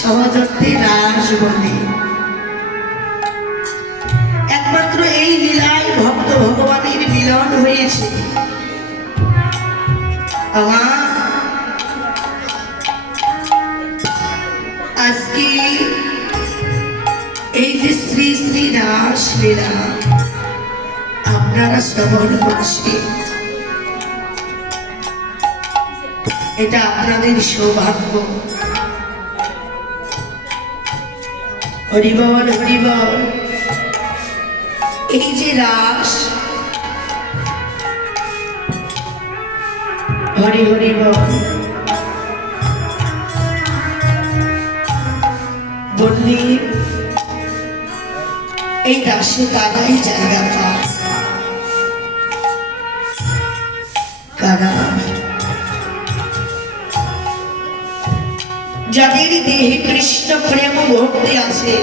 সহজত্বে রাস বলে। একমাত্র এই লীলায় ভক্ত ভগবানের মিলন হয়েছে। আজকে এই যে শ্রী শ্রী রাস লীলা আপনারা শ্রবণ করছেন, এটা আপনাদের সৌভাগ্য। হরিবল হরিবল। এই যে রাস, হরি হরি বল। বললি এই রাসে কারাই জায়গা পায়, কারা যাদের দেহে কৃষ্ণ প্রেম ভক্তি আছে,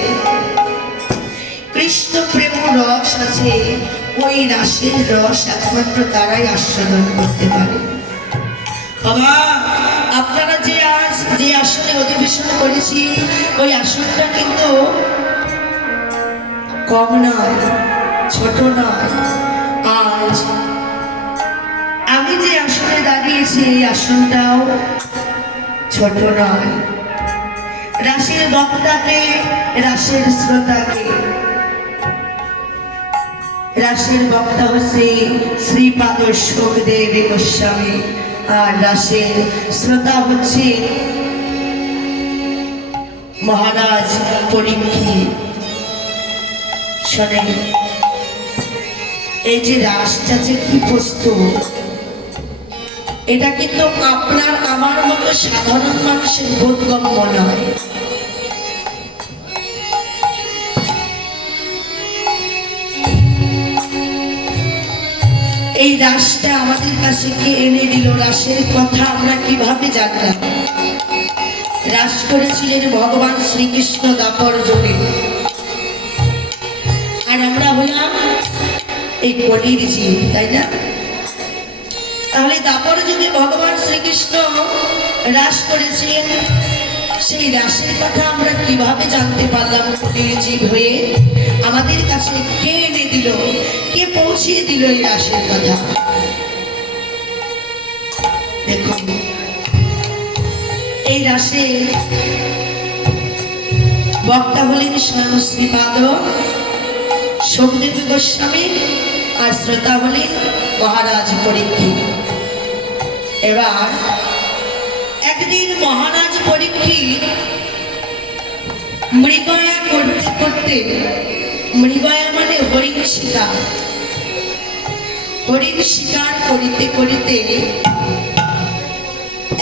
কৃষ্ণ প্রেম রস আছে, ওই রাসের রস একমাত্র তারাই আস্বাদন করতে পারে। বাবা, আপনারা যে আজ যে আসনে অধিবেশন করেছি, ওই আসনটা কিন্তু কম নয়, ছোট নয়। আজ আমি যে আসনে দাঁড়িয়েছি, এই আসনটাও ছোট নয়। রাসের বক্তাকে, রাসের শ্রোতাকে, রাসের বক্তা হচ্ছে শ্রীপাদ সুখদেব গোস্বামী, আর রাসের শ্রোতা হচ্ছে মহারাজ পরীক্ষিত। শোনেন, এই যে রাসটা যে কি প্রস্তুত, এটা কিন্তু আপনার আমার মতো সাধারণ মানুষের বোধগম্য নয়। এই রাসটা আমাদের কাছে কে এনে দিল? রাসের কথা আমরা কিভাবে জানলাম? রাস করেছিলেন ভগবান শ্রীকৃষ্ণ দাপর যুগে, আর আমরা হলাম এই কলির জীব, তাই না? তাহলে দাপর যুগে ভগবান শ্রীকৃষ্ণ রাস করেছেন, সেই রাসের কথা আমরা কিভাবে জানতে পারলাম? কলির জীব হয়ে আমাদের কাছে কে এনে দিল, কে পৌঁছিয়ে দিল এই রাসের কথা? দেখুন, এই রাসে বক্তা হলেন স্বয়ং শ্রীপাদ সুখদেব গোস্বামী, আর শ্রোতা হলেন মহারাজ পরীক্ষিত। এবার একদিন মহারাজ পরীক্ষিত মৃগয়া করতে করতে, মৃগয়া মানে হরিণ শিকার, হরিণ শিকার করিতে করিতে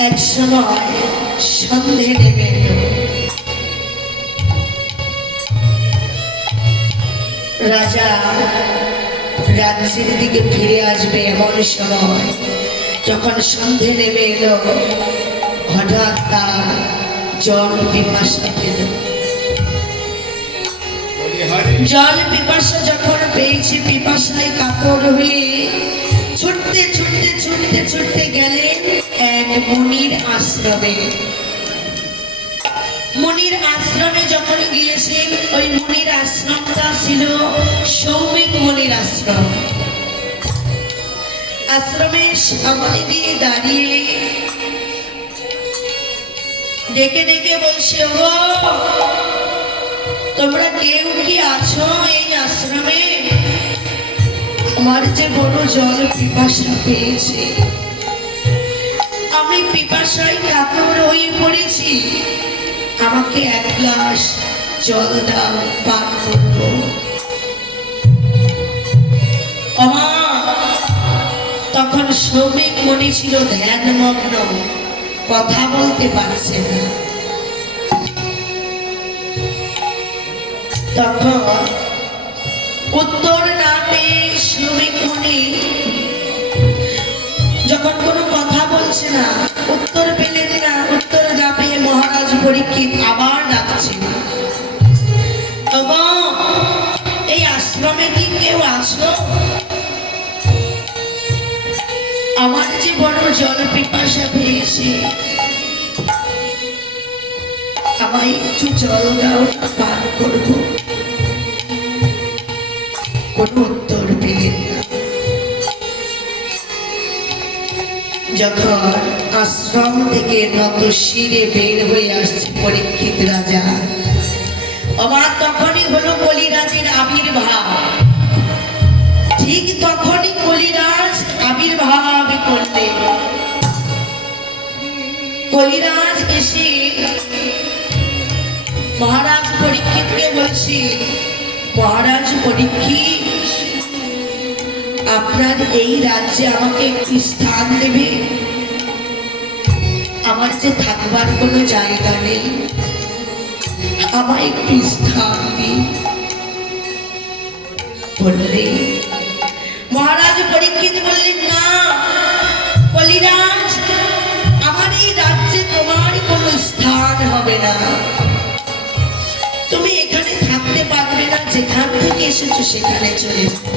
এক সময় সন্ধে নেমে এলো। রাজা রাজ্যের দিকে ফিরে আসবে এমন সময় যখন সন্ধে নেমে এলো, হঠাৎ তার জল পিপাসা পেল। জল পিপাসা যখন পেয়েছে, পিপাসায় কাতর হয়ে ছুটতে ছুটতে ছুটতে ছুটতে গেলেন এক মুনির আশ্রমে। মুনির আশ্রমে যখন গিয়েছেন, ওই মুনির আশ্রমটা ছিল সৌমিক মুনির আশ্রম। আশ্রমের সামনে দিয়ে দাঁড়িয়ে ডেকে ডেকে বলছে, ও তোমরা কেউ কি আছো এই আশ্রমে? আমার যে বড় জল পিপাসা পেয়েছে, আমি পিপাসায় কাতর হয়ে পড়েছি, আমাকে এক গ্লাস জল দাও, পান করব। তখন শ্রমিক মনে ছিল ধ্যানমগ্ন, কথা বলতে পারছে না। তখন উত্তর না পেয়ে শ্রমিক মনে যখন কোনো কথা বলছে না, উত্তর পেলেন না, উত্তর না পেয়ে মহারাজ পরীক্ষিত আবার ডাকছেন, এই আশ্রমে কি কেউ আছো? আমার যে বড় জল পিপাসা পেয়েছে, আমায় একটু জল দাও, পান করব। কোনো উত্তর পেলেন না। যখন আশ্রম থেকে নত শিরে বের হয়ে আসছে পরীক্ষিত রাজা, আমার তখনই হলো কলিরাজের আবির্ভাব। ঠিক তখনই কলিরাজ আবির্ভাব করলেন। কলিরাজ এসে মহারাজ পরীক্ষিতকে বলছি, মহারাজ পরীক্ষিত, আপনার এই রাজ্যে আমাকে একটি স্থান দেবে? আমার যে থাকবার কোনো জায়গা নেই, আমায় একটি স্থান দিন। বললে মহারাজ পরীক্ষিত বললেন, না কলিরাজ, আমার এই রাজ্যে তোমার কোনো স্থান হবে না। তুমি এখানে থাকতে পারবে না, যেখান থেকে এসেছো সেখানে চলে যাও।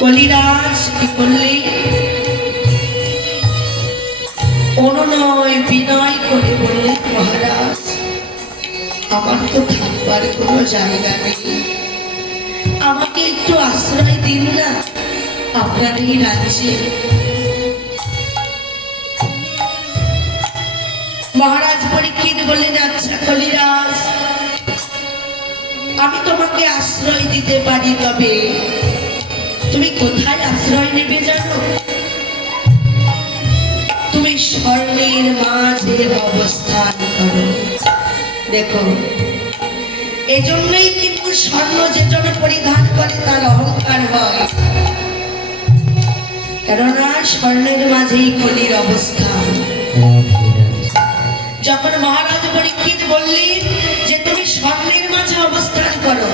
কলিরাজ কি করলে? অনুনয় বিনয় করে বললে, মহারাজ আমার তো থাকবার কোনো জায়গা নেই, আমাকে একটু আশ্রয় দিন না আপনার এই রাজ্যে। মহারাজ পরীক্ষিত বললেন, আচ্ছা কলিরাজ, আমি তোমাকে আশ্রয় দিতে পারি, তবে তুমি কোথায় আশ্রয় নেবে জানো? তুমি স্বর্ণের মাঝে অবস্থান করো। দেখো, এজন্যই কিন্তু স্বর্ণ যেজন পরিধান করে তার অহংকার হয়, কেননা স্বর্ণের মাঝেই কলির অবস্থান। যখন মহারাজ পরীক্ষিত বললেন যে তুমি স্বর্ণের মাঝে অবস্থান করো,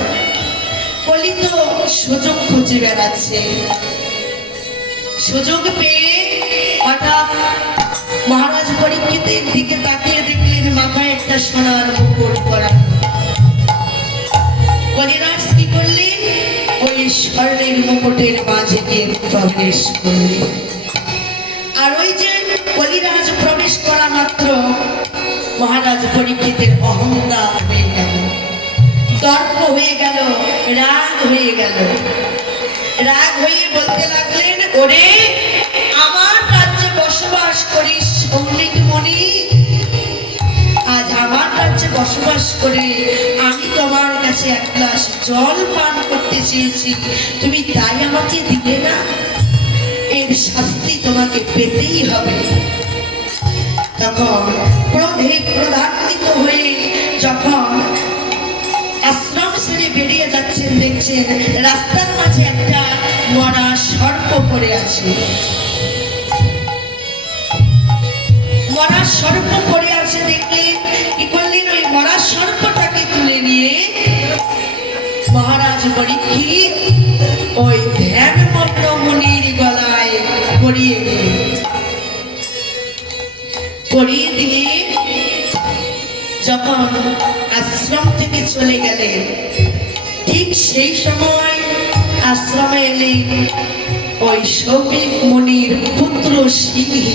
কলি তো সুযোগ খুঁজে বেড়াচ্ছে। সুযোগ পেয়ে হঠাৎ মহারাজ পরীক্ষিতের দিকে তাকিয়ে দেখলেন মাথায় একটা সোনার মুকুট পরা। কলিরাজ কি করলেন? ওই স্বর্ণের মুকুটের মাঝে গিয়ে প্রবেশ করলেন। আর ওই যে কলিরাজ প্রবেশ করা মাত্র মহারাজ পরীক্ষিতের অহংকার হয়ে গেল, দর্প হয়ে গেল, রাগ হয়ে গেল। রাগ হয়ে বলতে লাগলেন, ওরে আমার রাজ্যে বসবাস করিস সৌমিক মণি, আজ আমার রাজ্যে বসবাস করে আমি তোমার কাছে এক গ্লাস জল পান করতে চেয়েছি, তুমি তাই আমাকে দিলে না? এর শাস্তি তোমাকে পেতেই হবে। তখন ক্রোধে ক্রোধান্বিত হয়ে যখন আশ্রম ছেড়ে বেরিয়ে যাচ্ছেন, দেখছেন রাস্তার মাঝে একটা মরা সর্প পড়ে আছে। মরা সর্প পড়ে আছে দেখে কি করলেন? ওই মরা সর্পটাকে তুলে নিয়ে মহারাজ পরীক্ষিত ওই ধ্যানমগ্ন মুনির গলায় পরিয়ে দিলেন। পরিয়ে দিয়ে যখন আশ্রম থেকে চলে গেলেন, ঠিক সেই সময় আশ্রমে এলেন ওই সৌমিক মুনির পুত্র সিংহী।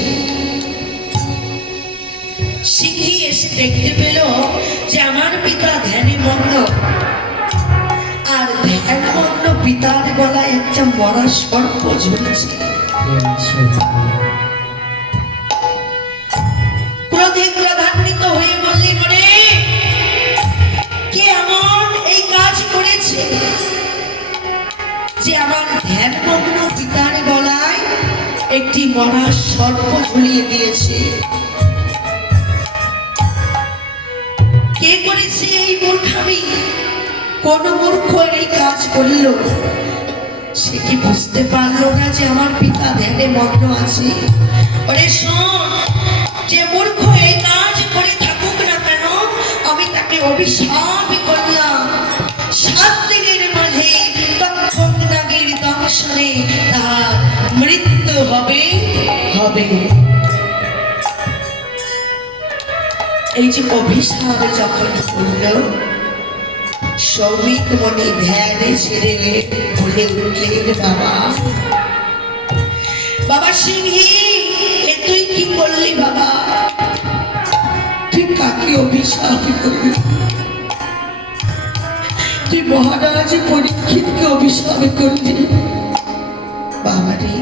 সিংহী এসে দেখতে পেল যে আমার পিতা ধ্যানে মগ্ন, আর ধ্যানমগ্ন পিতার গলায় একটা মরা সর্প ঝুলছে। ক্রোধে ক্রোধান্বিত হয়ে বললেন, ওরে কে এমন এই কাজ করেছে যে আমার ধ্যানমগ্ন পিতার গলায় একটি মরা সর্প ঝুলিয়ে দিয়েছে? কে করেছে এই মূর্খামি? কোন মূর্খ এই কাজ করলো? সে কি বুঝতে পারলো না যে আমার পিতা ধ্যানে মগ্ন আছে? ওরে শোন, যে মূর্খ এই কাজ করে থাকুক না কেন, আমি তাকে অভিশাপ করলাম, 7 দিনের মাঝে তক্ষক নাগের দংশনে তার মৃত্যু হবে হবে। এই যে অভিশাপ যখন করল, সৌমিক মণি ধ্যানে ছেড়ে বলে উঠলেন, বাবা বাবা সিংহী, এ তুই কি করলি বাবা? তুই কাকে অভিশাপ করবি? তুই মহারাজ পরীক্ষিতকে অভিশাপ করলি। বাবারে,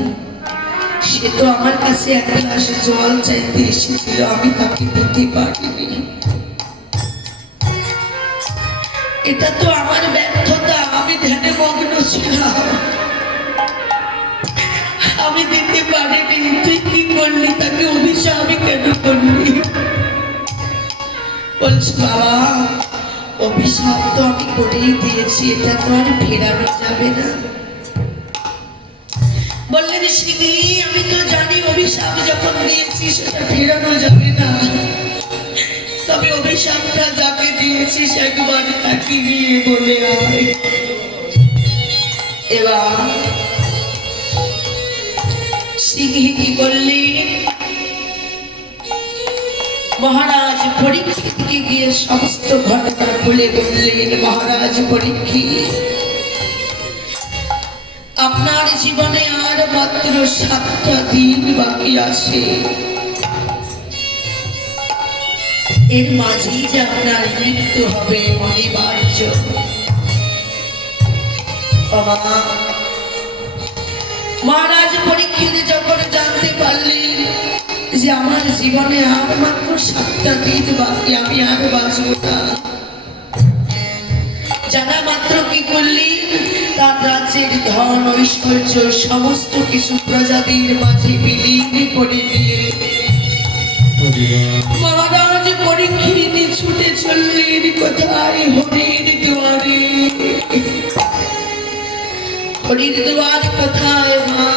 সে তো আমার কাছে এক গ্লাস জল চাইতে এসেছিল, আমি তাকে দিতে পারিনি। এটা তো আমার ব্যর্থতা, আমি ধ্যানে মগ্ন ছিলাম, আমি দিতে পারিনি। তুই কি করলি? তাকে অভিশাপ কেন করলি? বলছি বাবা, অভিশাপ তো আমি করেই দিয়েছি, এটা তো আর ফেরানো যাবে না। বললেন সিংহী, আমি তো জানি অভিশাপ যখন দিয়েছি সেটা ফেরানো যাবে না, তবে অভিশাপটা যাকে দিয়েছিস একবার তাকে গিয়ে বলে আয়। এবার সিংহী কি করলি? মহারাজ পরীক্ষিতকে গিয়ে সমস্ত ঘটনা বলে বললেন, মহারাজ পরীক্ষিত, আপনার জীবনে আর মাত্র 7টা দিন বাকি আছে, এর মাঝেই যে আপনার মৃত্যু হবে অনিবার্য। মহারাজ পরীক্ষিত যখন জানতে পারলেন যে আমার জীবনে আর মাত্র 7টা দিন বাকি, আমি আর বাঁচব না, জানা মাত্র কি করলেন? তার রাজ্যের ধন ঐশ্বর্য সমস্ত কিছু প্রজাদের মাঝে বিলীন করে দিয়ে মহারাজ পরীক্ষিত ছুটে চললেন কোথায়? হরির দুয়ারে। হরির দুয়ার কোথায় মা?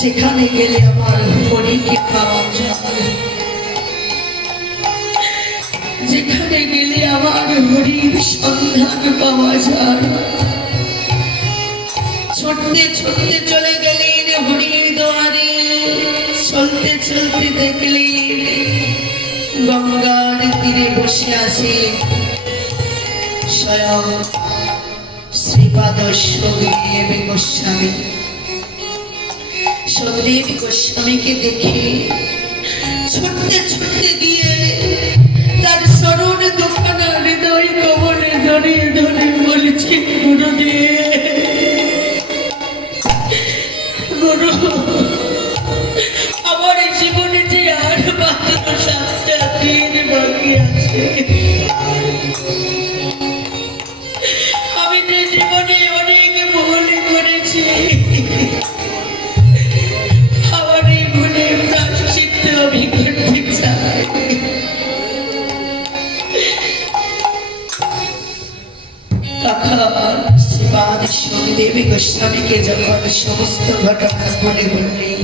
যেখানে গেলে আমার হরিকে পাওয়া যায়, যেখানে গেলে আমার হরির সন্ধান পাওয়া যায়। ছুটতে ছুটতে চলে গেলেন হরির দুয়ারে। চলতে চলতে দেখলেন গঙ্গার তীরে বসে আছে স্বয়ং শ্রীপাদ সুখদেব গোস্বামী। সুখদেব গোস্বামীকে দেখে ছুটতে ছুটতে গিয়ে তার স্মরণ দুখানা হৃদয় কবরে ধরে ধরে বলছে, গুরুদেব, গুরু, আমার জীবনে যে আর মাত্র 7টা দিন বাকি আছে, আমি যে জীবনে অনেক ভুল করেছি, আমার এই ভুলে প্রায়শ্চিত্ত আমি করতে চাই। তখন শ্রীপাদ সুখদেব গোস্বামীকে যখন সমস্ত ঘটনা বলে বললেন,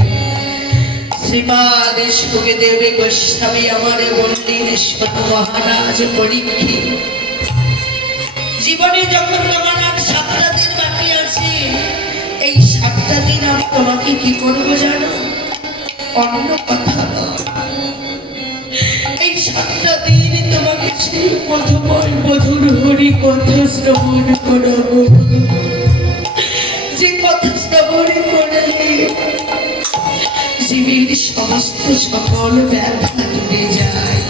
শ্রীপাদ সুখদেব গোস্বামী আমারে বললেন, শোনো মহারাজ পরীক্ষিত, জীবনে যখন তোমার আর 7টা দিন বাকি আছে, এই 7টা দিন আমি তোমাকে কি করবো জানো? অন্য কথা নয়, এই 7টা দিন তোমাকে সেই মধুময় মধুর হরি কথা শ্রবণ করাবো, যে কথা শ্রবণ করলে জীবের সমস্ত সকল ব্যথা দূরে যায়,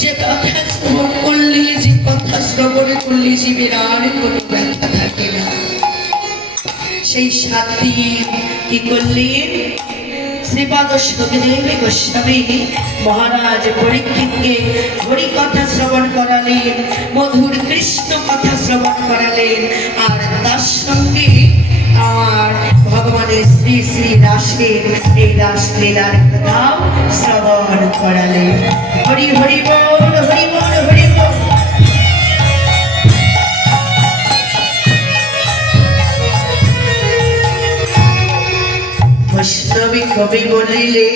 যে কথা শ্রবণ করলে, যে কথা শ্রবণ করলে জীবের আর কোনো ব্যথা থাকে না। সেই 7 দিন কি করলেন? শ্রীপাদ সুখদেব গোস্বামী মহারাজ পরীক্ষিতকে হরি কথা শ্রবণ করালেন, মধুর কৃষ্ণ কথা শ্রবণ করালেন, আর তার সঙ্গে আর ভগবানের শ্রী শ্রী রাসের এই রাসলীলার কথাও শ্রবণ করালেন। হরি হরি বল, হরি বল, হরি বল। বৈষ্ণবী কবি বলিলে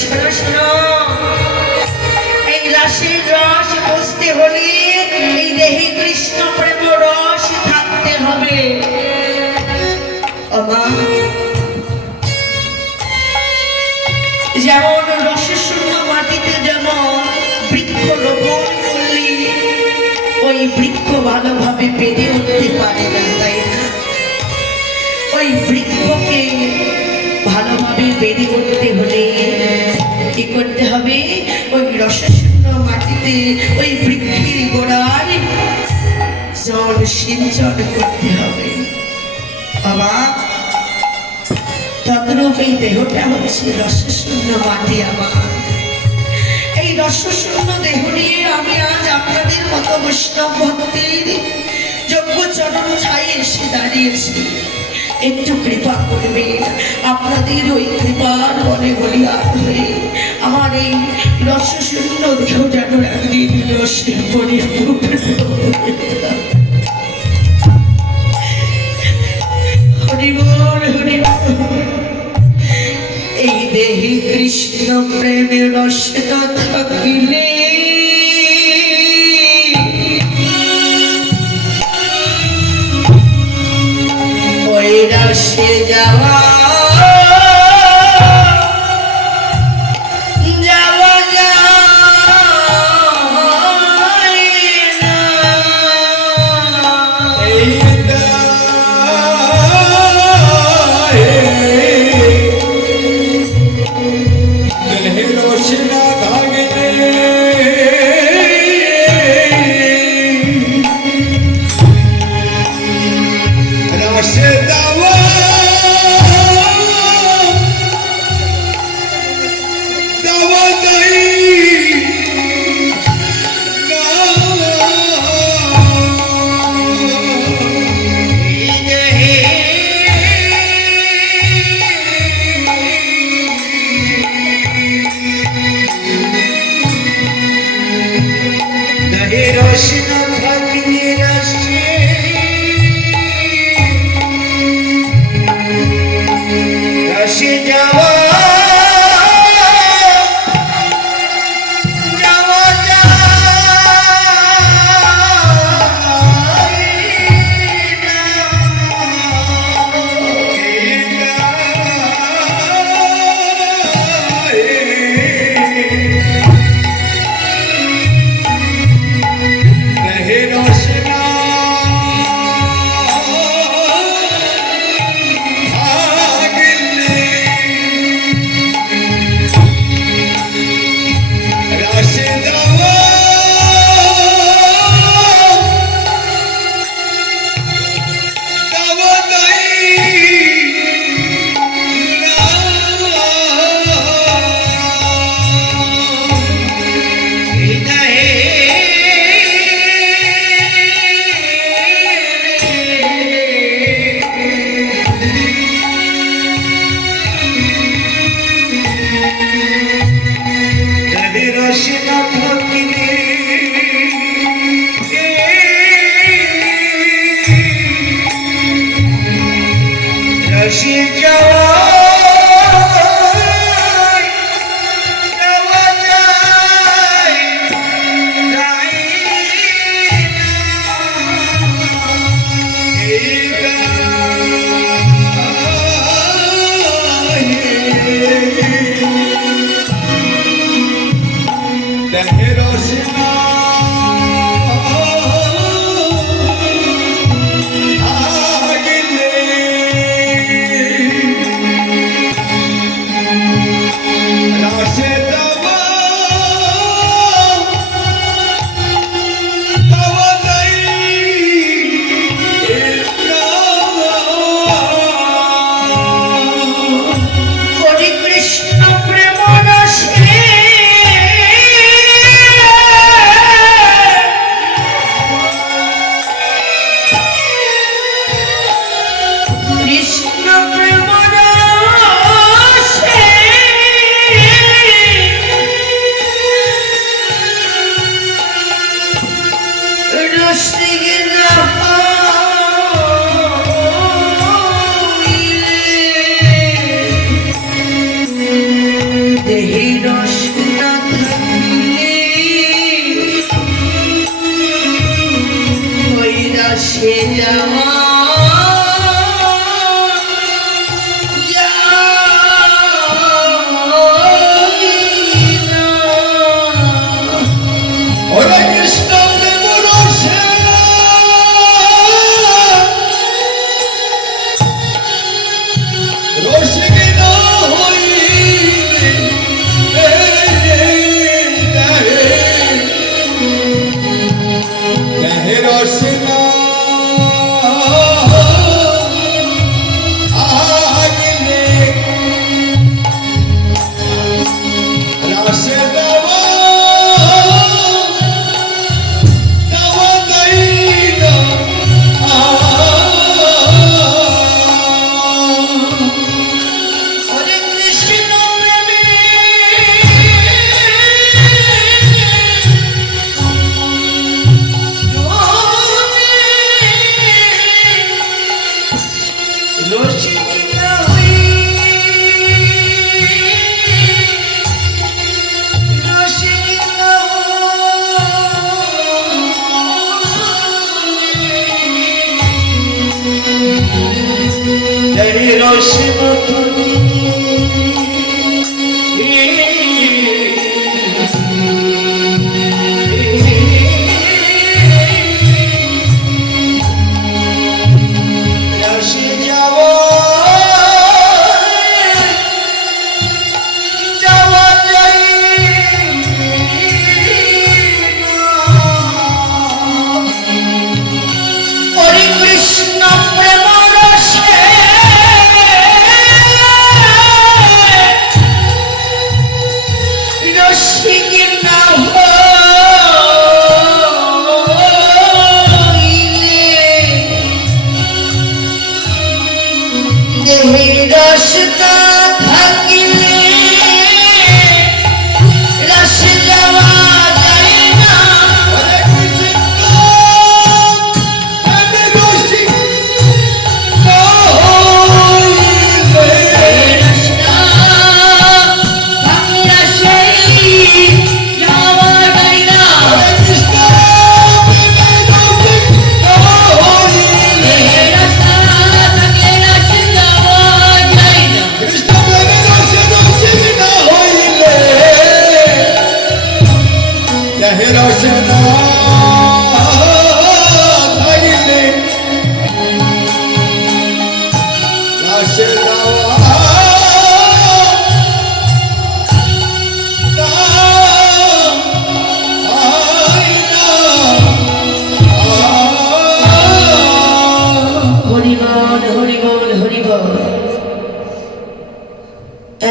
শোনো শোনো, এই রাসের রস বসতে হলে এই দেহে কৃষ্ণ প্রেম রস থাকতে হবে। যেমন রসশূন্য মাটিতে যেমন বৃক্ষ রোপণ করলে ওই বৃক্ষ ভালোভাবে বেড়ে উঠতে পারে না, তাই না? ওই ওই বৃক্ষকে ভালোভাবে বেড়ে উঠতে হলে কি করতে হবে? ওই রসশূন্য মাটিতে ওই বৃক্ষের গোড়ায় জল সিঞ্চন করতে হবে। বাবা, তদ্রূপ এই দেহটা হচ্ছে রসশূন্য মাটি। আমার এই রসশূন্য দেহ নিয়ে আমি আজ আপনাদের মতো বৈষ্ণব ভক্তের যোগ্য চরণ ছায়ে এসে দাঁড়িয়েছি। একটু কৃপা করবে, আপনাদের ওই কৃপার বলে বলিয়ান হয়ে আমার এই রসশূন্য দেহ যেন একদিন রসে পরিপূর্ণ। হরিবল হরিবল। এই দেহে কৃষ্ণ প্রেমে রস না থাকিলে ওই রসে যাওয়া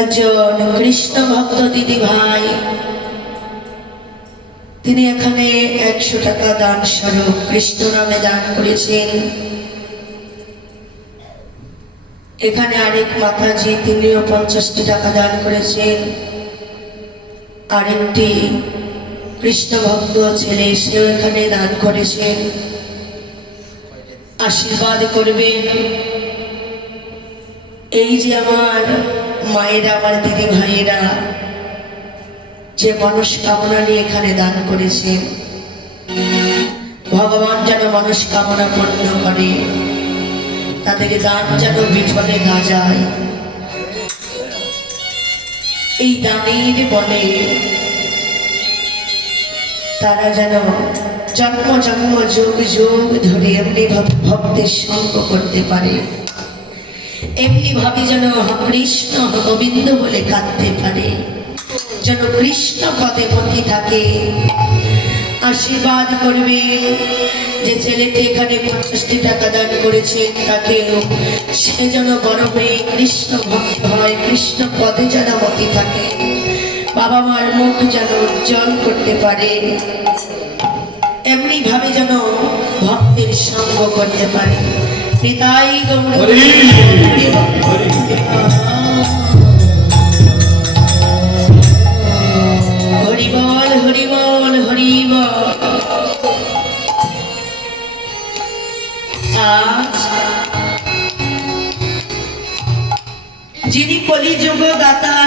একজন কৃষ্ণ ভক্ত দিদি ভাই তিনি এখানে 100 টাকা দান স্বরূপ কৃষ্ণ নামে দান করেছেন। এখানে আরেক মাতাজি তিনিও 50টি টাকা দান করেছেন। আরেকটি কৃষ্ণ ভক্ত ছেলে সেও এখানে দান করেছেন। আশীর্বাদ করবেন। এই যে আমার মায়েরা, আমার দিদি ভাইয়েরা যে মনস্কামনা নিয়ে এখানে দান করেছেন, ভগবান যেন মনস্কামনা পূর্ণ করে, তাদের দান যেন বিফলে না যায়। এই দানের বলে তারা যেন জন্ম জন্ম যুগ যুগ ধরে এমনি ভক্তের সঙ্গ করতে পারে, এমনি ভাবে যেন কৃষ্ণ গোবিন্দ বলে কাঁদতে পারে, যেন কৃষ্ণ পদে মতি থাকে। আশীর্বাদ করবে যে ছেলেটি এখানে 50টি টাকা দান করেছে, তাকে সে যেন বড় হয়ে কৃষ্ণ ভক্ত হয়, কৃষ্ণ পদে যেন মতি থাকে, বাবা মার মুখ যেন উজ্জ্বল করতে পারে, এমনি ভাবে যেন ভক্তের সঙ্গ করতে পারে। পিতাই গৌর হরি বল, হরি বল, হরি বল। আজ যিনি কলিযুগ দাতা